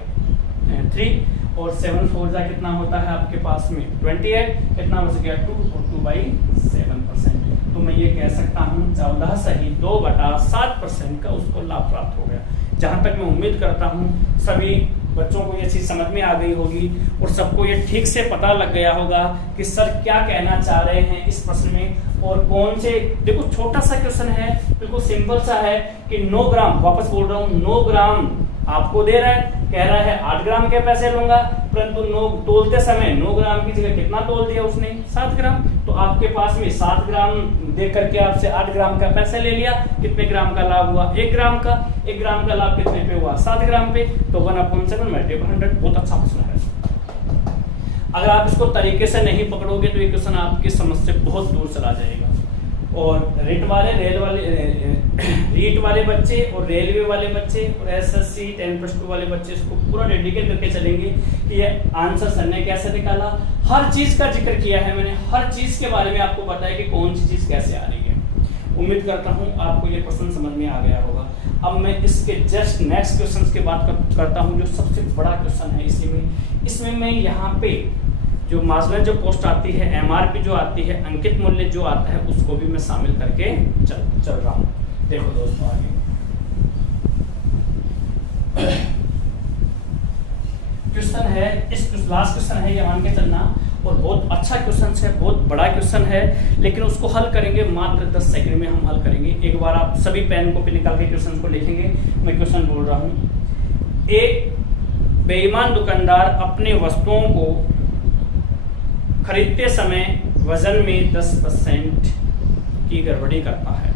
3, और 7 4 जा कितना होता है आपके पास में 28, कितना बच गया 2, और 2/7%। तो मैं ये कह सकता हूँ 14 सही 2/7% का उसको लाभ प्राप्त हो गया। जहां तक मैं उम्मीद करता हूँ सभी बच्चों को ये चीज समझ में आ गई होगी और सबको ये ठीक से पता लग गया होगा कि सर क्या कहना चाह रहे हैं इस प्रश्न में, और कौन से, देखो छोटा सा क्वेश्चन है, बिल्कुल सिंपल सा है कि 9 ग्राम, वापस बोल रहा हूँ, 9 ग्राम आपको दे रहा है, कह रहा है 8 ग्राम के पैसे लूंगा, परंतु 9 तोलते समय 9 ग्राम की जगह कितना तोल दिया उसने, 7 ग्राम। तो आपके पास में 7 ग्राम दे करके आपसे 8 ग्राम का पैसा ले लिया, कितने ग्राम का लाभ हुआ, 1 ग्राम का। 1 ग्राम का लाभ कितने पे हुआ, 7 ग्राम पे। तो 1/7 मल्टीपल 100, बहुत अच्छा प्रश्न है। अगर आप इसको तरीके से नहीं पकड़ोगे तो ये क्वेश्चन आपकी समझ से बहुत दूर चला जाएगा। और रीट वाले बच्चे और रेलवे वाले बच्चे और एसएससी 10+2 वाले बच्चे इसको पूरा डेडिकेट करके चलेंगे कि ये आंसर सर ने कैसे निकाला। हर चीज का जिक्र किया है मैंने, हर चीज के बारे में आपको बताया कि कौन सी चीज कैसे आ रही है। उम्मीद करता हूँ आपको ये क्वेश्चन समझ में आ गया होगा। अब मैं इसके जस्ट नेक्स्ट क्वेश्चन की बात करता हूँ, जो सबसे बड़ा क्वेश्चन है इसमें मैं यहाँ पे जो मार्जिनल जो कॉस्ट आती है, एमआरपी जो आती है, अंकित मूल्य जो आता है, उसको भी मैं शामिल करके चल रहा हूँ। देखो दोस्तों आगे क्वेश्चन है, इस लास्ट क्वेश्चन है ये मान के चलना, और बहुत अच्छा क्वेश्चन है, बहुत बड़ा क्वेश्चन है, लेकिन उसको हल करेंगे मात्र 10 सेकंड में हम हल करेंगे। एक बार आप सभी पेन कॉपी निकाल के क्वेश्चन को लिखेंगे। मैं क्वेश्चन बोल रहा हूँ, एक बेईमान दुकानदार अपने वस्तुओं को खरीदते समय वजन में 10% की गड़बड़ी करता है।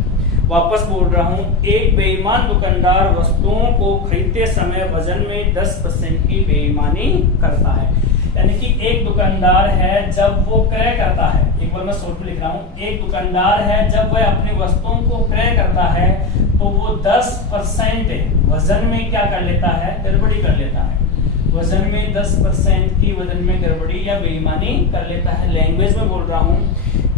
वापस बोल रहा हूं, एक बेईमान दुकानदार वस्तुओं को खरीदते समय वजन में 10% की बेईमानी करता है। यानी कि एक दुकानदार है, जब वो क्रय करता है, एक बार मैं शॉर्ट में लिख रहा हूं, एक दुकानदार है जब वह अपनी वस्तुओं को क्रय करता है तो वो 10% वजन में क्या कर लेता है, गड़बड़ी कर लेता है। वजन में 10% की वजन में गड़बड़ी या बेईमानी कर लेता है। लैंग्वेज में बोल रहा हूं,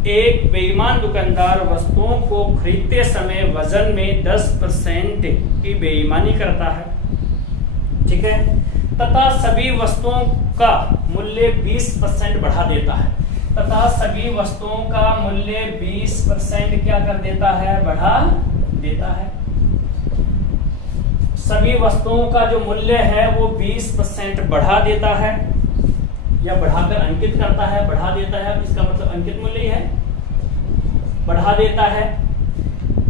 एक बेईमान दुकानदार वस्तुओं को खरीदते समय वजन में 10% की बेईमानी करता है, ठीक है, तथा सभी वस्तुओं का मूल्य 20% बढ़ा देता है। तथा सभी वस्तुओं का मूल्य 20% क्या कर देता है, बढ़ा देता है। सभी वस्तुओं का जो मूल्य है वो 20% बढ़ा देता है या बढ़ाकर अंकित करता है, बढ़ा देता है, इसका मतलब अंकित मूल्य ही है, बढ़ा देता है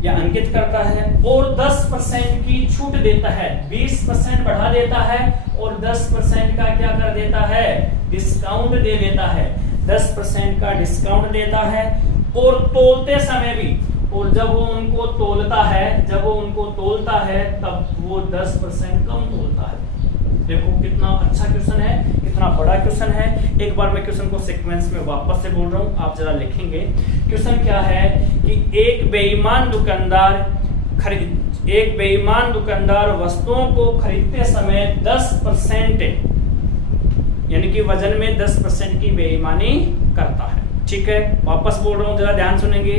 या अंकित करता है और 10% की छूट देता है, 20% बढ़ा देता है और 10% का क्या कर देता है, डिस्काउंट दे देता है, 10% का डिस्काउंट देता है। और तोलते समय भी, और जब वो उनको तोलता है तब वो 10% कम तोलता है। देखो कितना अच्छा क्वेश्चन है, कितना बड़ा क्वेश्चन है। एक बार मैं क्वेश्चन को सीक्वेंस में वापस से बोल रहा हूं, आप जरा लिखेंगे। क्वेश्चन क्या है कि एक बेईमान दुकानदार वस्तुओं को खरीदते समय 10% यानी कि वजन में 10% की बेईमानी करता है। ठीक है, वापस बोल रहा हूं, जरा ध्यान सुनेंगे।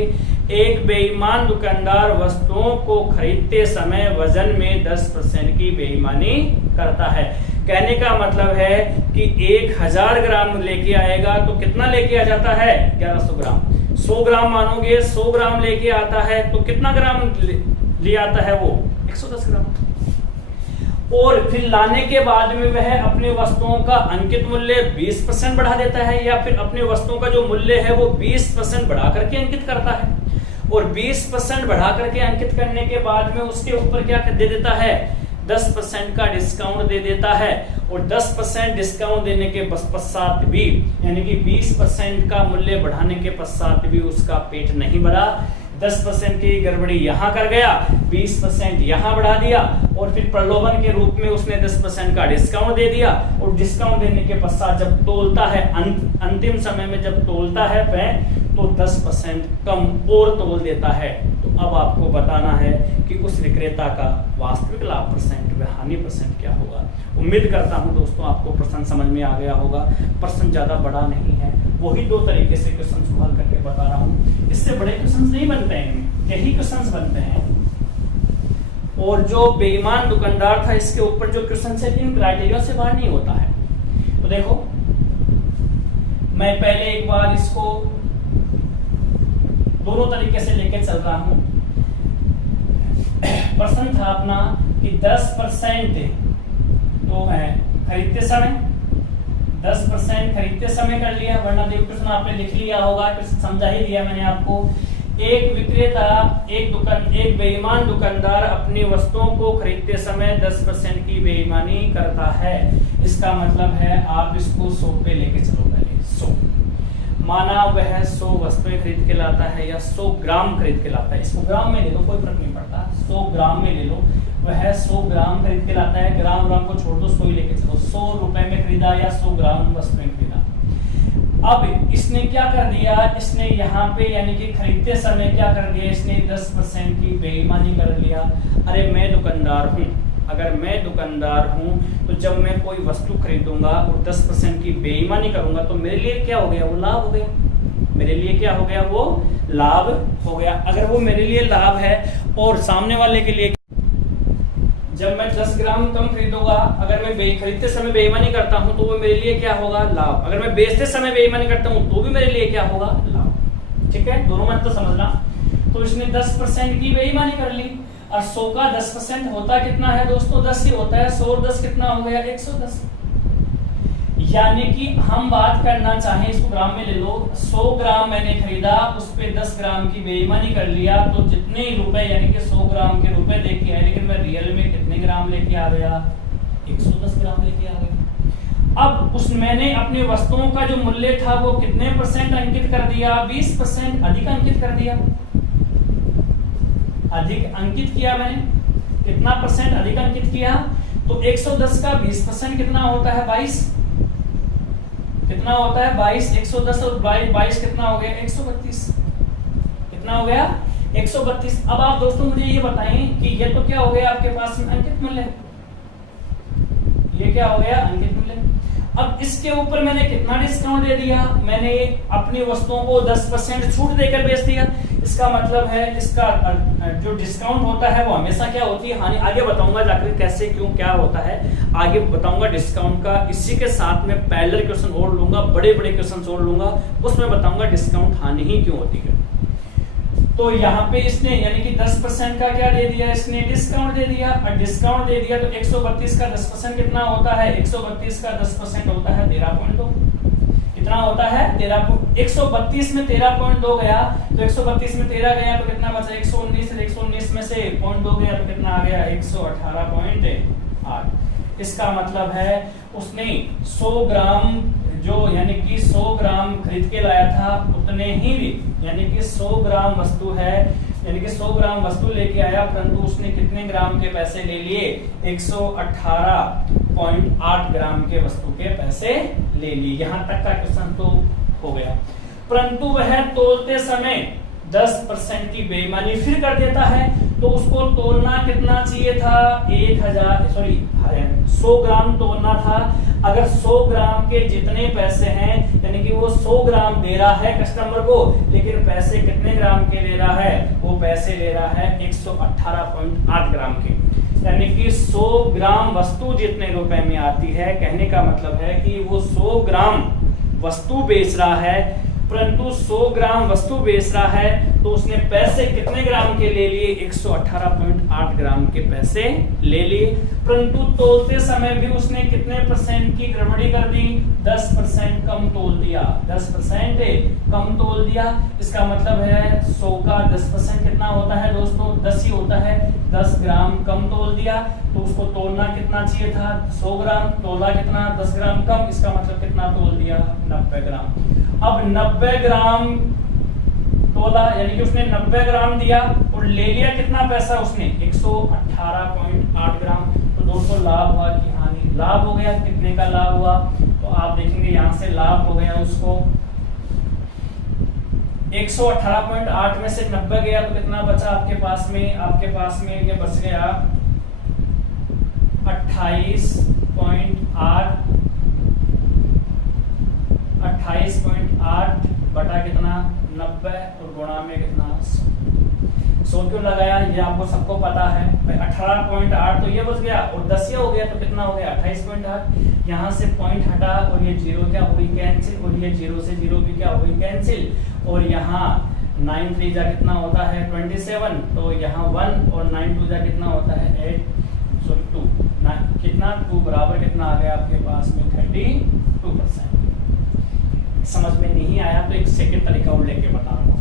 एक बेईमान दुकानदार वस्तुओं को खरीदते समय वजन में 10% की बेईमानी करता है। कहने का मतलब है कि 1000 ग्राम लेके आएगा तो कितना लेके आ जाता है, 1100 ग्राम। 100 ग्राम मानोगे, 100 ग्राम लेके आता है तो कितना ग्राम ले आता है वो, 110 ग्राम। और फिर लाने के बाद में वह अपनी वस्तुओं का अंकित मूल्य 20% बढ़ा देता है, या फिर अपनी वस्तुओं का जो मूल्य है वो 20% बढ़ा करके अंकित करता है। और 20% बढ़ा करके अंकित करने के बाद में उसके ऊपर क्या दे देता है, 10% का डिस्काउंट दे देता है। और 10% डिस्काउंट देने के पश्चात भी, यानी कि 20% का मूल्य बढ़ाने के पश्चात भी उसका पेट नहीं भरा। 10% की गड़बड़ी यहां कर गया, 20% यहां बढ़ा दिया और फिर प्रलोभन के रूप में उसने 10% का डिस्काउंट दे दिया। और डिस्काउंट देने के पश्चात जब तोलता है, अंतिम समय में जब तोलता है वह, तो 10% कम और तोल देता है। तो अब आपको बताना है कि उस विक्रेता का वास्तविक लाभ परसेंट व हानि परसेंट क्या होगा। उम्मीद करता हूं दोस्तों आपको प्रश्न समझ में आ गया होगा। प्रश्न ज्यादा बड़ा नहीं है, वही 2 तरीके से क्वेश्चन सॉल्व करके बता रहा हूं। इससे बड़े क्वेश्चन नहीं बनते हैं, यही क्वेश्चन बनते हैं। और जो बेईमान दुकानदार था, इसके ऊपर जो क्वेश्चन है इन क्राइटेरिया से बाहर नहीं होता है। तो देखो, मैं पहले एक बार इसको दोनों तरीके से लेके चल रहा हूं। प्रश्न था अपना कि 10% तो है खरीदते समय, 10% खरीदते समय कर लिया, वरना देखो प्रश्न आपने लिख लिया होगा, समझा ही दिया मैंने आपको। एक विक्रेता, एक बेईमान दुकानदार अपनी वस्तुओं को खरीदते समय 10% की बेईमानी करता है। इसका मतलब है आप इसको 100 पे लेके चलो। पहले 100 माना वह 100 वस्तुएं खरीद के लाता है या 100 ग्राम खरीद के लाता है। इसको ग्राम में ले लो, कोई फर्क नहीं पड़ता, 100 ग्राम में ले लो। वह 100 ग्राम खरीद के लाता है, ग्राम को छोड़ दो, 100 ही लेके चलो। 100 रुपए में खरीदा या 100 ग्राम वस्तुएं खरीदा। अब इसने क्या कर दिया, इसने यहाँ पे यानी कि खरीदते समय क्या कर दिया, इसने 10% की बेईमानी कर लिया। अरे मैं दुकानदार हूँ, अगर मैं दुकानदार हूं तो जब मैं कोई वस्तु खरीदूंगा और 10% की बेईमानी करूंगा तो मेरे लिए क्या हो गया, वो लाभ हो गया। मेरे लिए क्या हो गया, वो लाभ हो गया। अगर वो मेरे लिए लाभ है और सामने वाले के लिए, जब मैं 10 ग्राम कम खरीदूंगा, अगर मैं खरीदते समय बेईमानी करता हूं तो वो मेरे लिए क्या होगा, लाभ। अगर मैं बेचते समय बेईमानी करता हूं तो भी मेरे लिए क्या होगा, लाभ। ठीक है, दोनों मत तो समझना। तो इसने 10% की बेईमानी कर ली और 100 का 10% होता कितना है दोस्तों, 10 ही होता है। 100 और 10 कितना हो गया, 110। यानी कि हम बात करना चाहें, इसको ग्राम में ले लो, 100 ग्राम मैंने खरीदा, उस पे 10 ग्राम की बेईमानी कर लिया, तो जितने रुपए यानी कि 100 ग्राम के रुपए लेके आए, लेकिन मैं रियल में कितने ग्राम लेके आ गया, 110 ग्राम लेके आ गया। अब उस मैंने अपनी वस्तुओं का जो मूल्य था वो कितने % अंकित कर दिया, 20% अधिक अंकित कर दिया। अधिक अंकित किया मैंने, कितना % अधिक अंकित किया, तो 110 का 20% कितना होता है, 22। कितना होता है, 22। 110 और 22 कितना हो गया, 132। कितना हो गया, 132। अब आप दोस्तों मुझे ये बताएं कि ये तो क्या हो गया आपके पास में अंकित मूल्य, ये क्या हो गया, अंकित मूल्य। अब इसके ऊपर मैंने कितना डिस्काउंट दे दिया, मैंने अपनी वस्तुओं को 10% छूट देकर बेच दिया। इसका मतलब है इसका जो डिस्काउंट होता है वो हमेशा क्या होती है, हानि। आगे बताऊंगा जाकर कैसे क्यों क्या होता है, आगे बताऊंगा डिस्काउंट का। इसी के साथ में पैरेलल क्वेश्चन और लूंगा, बड़े बड़े क्वेश्चन और लूंगा, उसमें बताऊंगा डिस्काउंट हानि ही क्यों होती है। तो यहाँ पे इसने यानी कि 10% का क्या दे दिया, इसने डिस्काउंट दे दिया। और डिस्काउंट दे दिया तो 132 का 10% कितना होता है, 132 का 10% होता है 13.2। कितना होता है 132 में 13.2 गया, तो 132 में 13 गया तो कितना बचा 119, 119 में से 0.2 गया तो कितना आ गया 118.8। इसका मतलब है उसने 100 ग्राम जो यानी कि 100 ग्राम खरीद के लाया था उतने ही यानी कि 100 ग्राम वस्तु है, यानी कि 100 ग्राम वस्तु लेके आया, परंतु उसने कितने ग्राम के पैसे ले लिए 118.8 ग्राम के वस्तु के पैसे ले लिए। यहां तक का क्वेश्चन तो हो गया, परंतु वह तोलते समय 10% की बेईमानी फिर कर देता है, तो उसको तोलना कितना चाहिए था 100 ग्राम तोलना था। अगर 100 ग्राम के जितने पैसे हैं यानी कि वो 100 ग्राम दे रहा है कस्टमर को, लेकिन पैसे कितने ग्राम के ले रहा है, वो पैसे ले रहा है 118.8 ग्राम के, यानी कि 100 ग्राम वस्तु जितने रुपए में आती है, कहने का मतलब है कि वो 100 ग्राम वस्तु बेच रहा है, परंतु 100 ग्राम वस्तु बेच रहा है तो उसने पैसे कितने ग्राम के ले लिए 118.8 ग्राम के पैसे ले लिए, परंतु तोलते समय भी उसने कितने परसेंट की गड़बड़ी कर दी 10% कम तोल दिया, 10% कम तोल दिया। इसका मतलब है 100 का 10% कितना होता है दोस्तों 10 ही होता है, 10 ग्राम कम तोल दिया, तो उसको तोलना कितना चाहिए था 100 ग्राम, तोला कितना 10 ग्राम कम, इसका मतलब कितना तोल दिया 90 ग्राम। अब 90 ग्राम तोला यानी कि उसने 90 ग्राम दिया और ले लिया कितना पैसा उसने 118.8 ग्राम। तो दोस्तों लाभ हुआ कि हानि, लाभ हो गया, कितने का लाभ हुआ तो आप देखेंगे यहां से लाभ हो गया उसको 118.8 में से 90 गया तो कितना बचा आपके पास में ये बच गया 28.8 बटा कितना 90 और गुणा में कितना 100 क्यों लगाया ये आपको सबको पता है। 18.8 तो ये बच गया और 10 हो गया तो कितना हो गया 28.8। यहाँ से पॉइंट हटा और ये जीरो क्या हो गई कैंसिल, और ये जीरो से जीरो भी क्या हो गई कैंसिल, और यहाँ 9 3 जा कितना होता है 27, तो यहाँ 1 और 9 2 जा कितना होता है 8 सॉरी 2 कितना 2 बराबर कितना आ गया आपके पास में 32%। समझ में नहीं आया तो एक सेकंड तरीका और लेके बता रहा हूँ,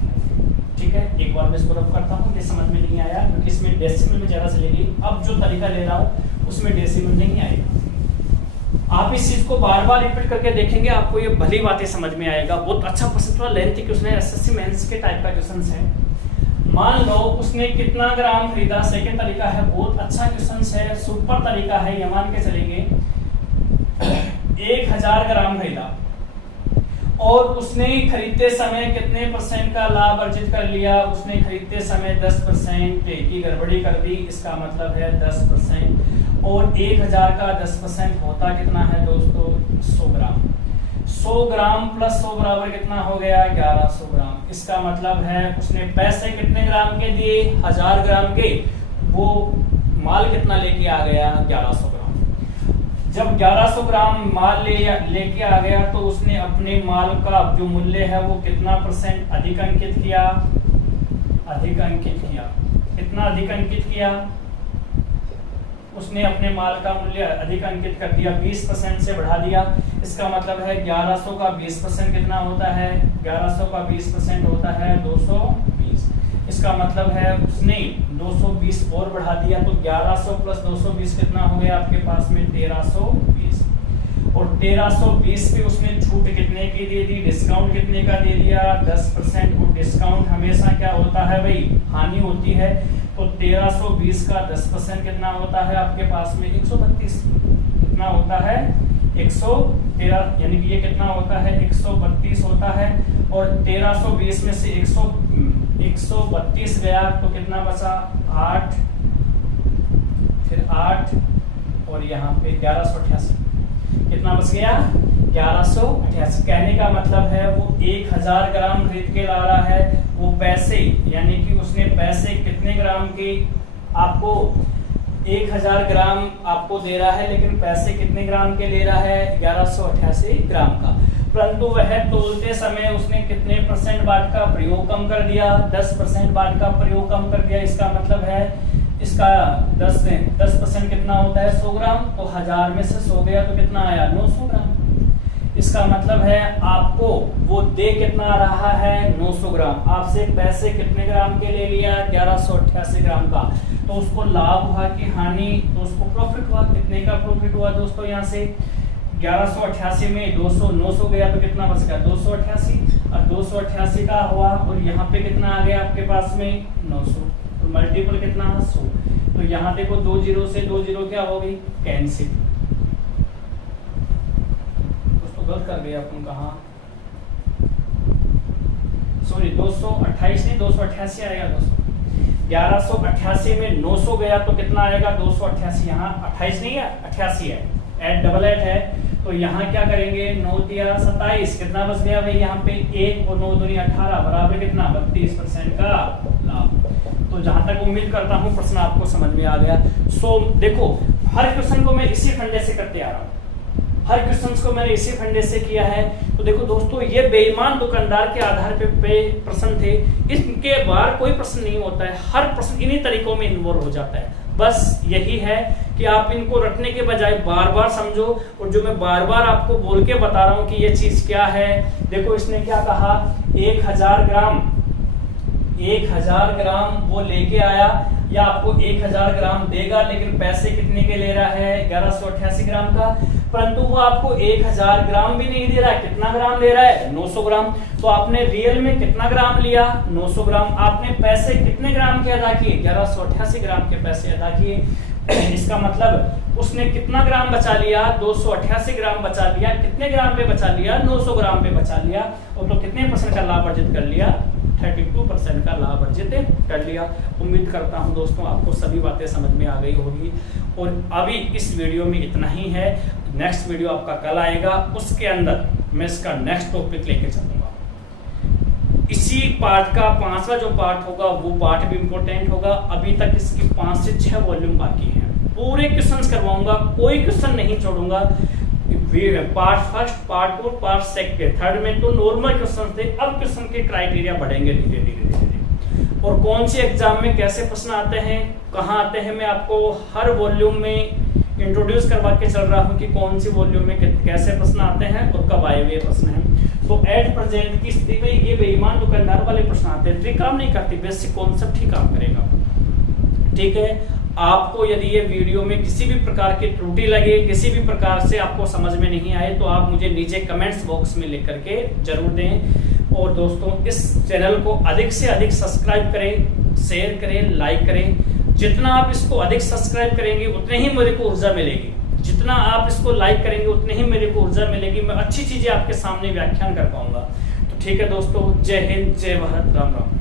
ठीक है। एक बार मैं इसको रफ करता हूँ, ये समझ में नहीं आया क्योंकि इसमें डेसिमल में ज्यादा चलेगी। अब जो तरीका ले रहा हूँ उसमें डेसिमल नहीं आएगा। आप इस चीज को बार बार रिपीट करके देखेंगे, आपको ये भली बातें समझ में आएगा। बहुत अच्छा क्वेश्चन, थोड़ा लेंथी क्वेश्चन है, एसएससी मेंस के टाइप का क्वेश्चन है। मान लो उसने कितना ग्राम खरीदा, सेकंड तरीका है, बहुत अच्छा क्वेश्चन है, सुपर तरीका है, ये मान के चलेंगे 1000 ग्राम खरीदा और उसने खरीदते समय कितने परसेंट का लाभ अर्जित कर लिया, उसने खरीदते समय 10% की गड़बड़ी कर दी, इसका मतलब है 10%, और 1000 का 10% होता कितना है दोस्तों 100 ग्राम। 100 ग्राम प्लस 100 बराबर कितना हो गया 1100 ग्राम। इसका मतलब है उसने पैसे कितने ग्राम के दिए 1000 ग्राम के, वो माल कितना लेके आ गया 1100 ग्राम। जब 1100 ग्राम माल लेके आ गया तो उसने अपने माल का जो मूल्य है वो कितना परसेंट अधिक अंकित किया, कितना अधिक अंकित किया, उसने अपने माल का मूल्य अधिक अंकित कर दिया, 20% से बढ़ा दिया। इसका मतलब है 1100 का 20% कितना होता है, 1100 का 20% होता है 220। इसका मतलब है उसने 220 और बढ़ा दिया, तो 1100 प्लस 220 कितना हो गया आपके पास में 1320। और 1320 पे उसने छूट कितने की दे दी, डिस्काउंट कितने का दे दिया 10%। और डिस्काउंट हमेशा क्या होता है भाई, हानि होती है। तो 1320 का 10% कितना होता है आपके पास में 132। कितना होता है 113, यानी कि ये कितना होता है 132 होता है। और 1320 में से 132 गया तो कितना बचा 8, फिर 8 और यहाँ पे 1188, कितना बच गया 1188। कहने का मतलब है वो 1000 ग्राम खरीद के ला रहा है, वो पैसे यानी कि उसने पैसे कितने ग्राम के, आपको 1000 ग्राम आपको दे रहा है, लेकिन पैसे कितने ग्राम के ले रहा है 1188 ग्राम का। परंतु वह तोलते समय उसने कितने परसेंट बाट का प्रयोग कम कर दिया, 10% बाट का प्रयोग कम कर दिया। इसका मतलब है इसका 10% कितना होता है 100 ग्राम, तो 1000 में से 100 गया तो कितना आया 900 ग्राम। इसका मतलब है आपको वो दे कितना रहा है 900 ग्राम, आपसे पैसे कितने ग्राम के ले लिया 1188 ग्राम का, तो उसको लाभ हुआ कि हानि, तो उसको प्रॉफिट हुआ। कितने का प्रॉफिट हुआ दोस्तों, यहाँ से 1188 में 200 900 गया तो कितना बच गया 288, और 288 का हुआ और यहाँ पे कितना आ गया आपके पास में 900, तो मल्टीपल कितना 100। तो यहाँ देखो 2 जीरो से 2 जीरो क्या हो गई कैंसिल, दोस्तों गलत कर गया अपन कहा, सॉरी 228 नहीं 288 आएगा दोस्तों। 1188 में 900 गया तो कितना आएगा 288, यहाँ 28 नहीं है 88 है, एड डबल एड है, तो यहाँ क्या करेंगे 9 दिया 27, कितना बच गया भाई यहाँ पे 1 और 9 दूनी 18 बराबर कितना 32% का लाभ। तो जहां तक उम्मीद करता हूँ प्रश्न आपको समझ में आ गया। सो देखो हर क्वेश्चन को मैं इसी फंडे से करते आ रहा हूँ, हर क्वेश्चन को मैंने इसी फंडे से किया है। तो देखो दोस्तों ये बेईमान दुकानदार के आधार पे प्रश्न थे, इसके बाहर कोई प्रश्न नहीं होता है, हर प्रश्न इन्हीं तरीकों में इन्वॉल्व हो जाता है। बस यही है कि आप इनको रटने के बजाय बार बार समझो, और जो मैं बार बार आपको बोल के बता रहा हूँ कि ये चीज क्या है। देखो इसने क्या कहा 1000 ग्राम वो लेके आया, या आपको 1000 ग्राम देगा, लेकिन पैसे कितने के ले रहा है 1188 ग्राम का, परंतु वो आपको 1000 ग्राम भी नहीं दे रहा है, कितना ग्राम दे रहा है 900 ग्राम। तो आपने रियल में कितना ग्राम लिया 900 ग्राम, आपने पैसे कितने ग्राम के अदा किए 1188 ग्राम के पैसे अदा किए। इसका मतलब उसने कितना ग्राम बचा लिया 288 ग्राम बचा लिया, कितने ग्राम पे बचा लिया 900 ग्राम पे बचा लिया, और तो कितने % का लाभ अर्जित कर लिया 32% का लाभ अर्जित कर लिया। उम्मीद करता हूं दोस्तों आपको सभी बातें समझ में आ गई होगी, और अभी इस वीडियो में इतना ही है। नेक्स्ट वीडियो आपका कल आएगा, उसके अंदर मैं इसका नेक्स्ट टॉपिक लेके चलूंगा। इसी पार्ट का 5वां जो पार्ट होगा वो पार्ट भी इंपॉर्टेंट होगा। अभी तक इसकी 5 से 6 वॉल्यूम बाकी हैं, पूरे क्वेश्चंस करवाऊंगा, कोई क्वेश्चन नहीं छोड़ूंगा। Part first, part 2, part second, third में तो नॉर्मल क्वेश्चन थे, अब क्वेश्चन के क्राइटेरिया बढ़ेंगे धीरे धीरे, और कौन से एग्जाम में कैसे प्रश्न आते हैं, कहाँ आते हैं, मैं आपको हर वॉल्यूम में इंट्रोड्यूस करवा के चल रहा हूँ कि कौन सी वॉल्यूम में कैसे प्रश्न आते हैं और कब आए हुए प्रश्न हैं। तो एट प्रेजेंट की स्थिति में ये बेईमान दुकानदार वाले प्रश्न आते हैं, ट्रिक काम नहीं करती, बेसिक कॉन्सेप्ट ही काम करेगा। ठीक है, आपको यदि ये वीडियो में किसी भी प्रकार की त्रुटि लगे, किसी भी प्रकार से आपको समझ में नहीं आए, तो आप मुझे नीचे कमेंट्स बॉक्स में लिख करके जरूर दें। और दोस्तों इस चैनल को अधिक से अधिक सब्सक्राइब करें, शेयर करें, लाइक करें। जितना आप इसको अधिक सब्सक्राइब करेंगे उतने ही मेरे को ऊर्जा मिलेगी, जितना आप इसको लाइक करेंगे उतने ही मेरे को ऊर्जा मिलेगी, मैं अच्छी चीजें आपके सामने व्याख्यान कर पाऊंगा। तो ठीक है दोस्तों, जय हिंद, जय भारत, राम राम।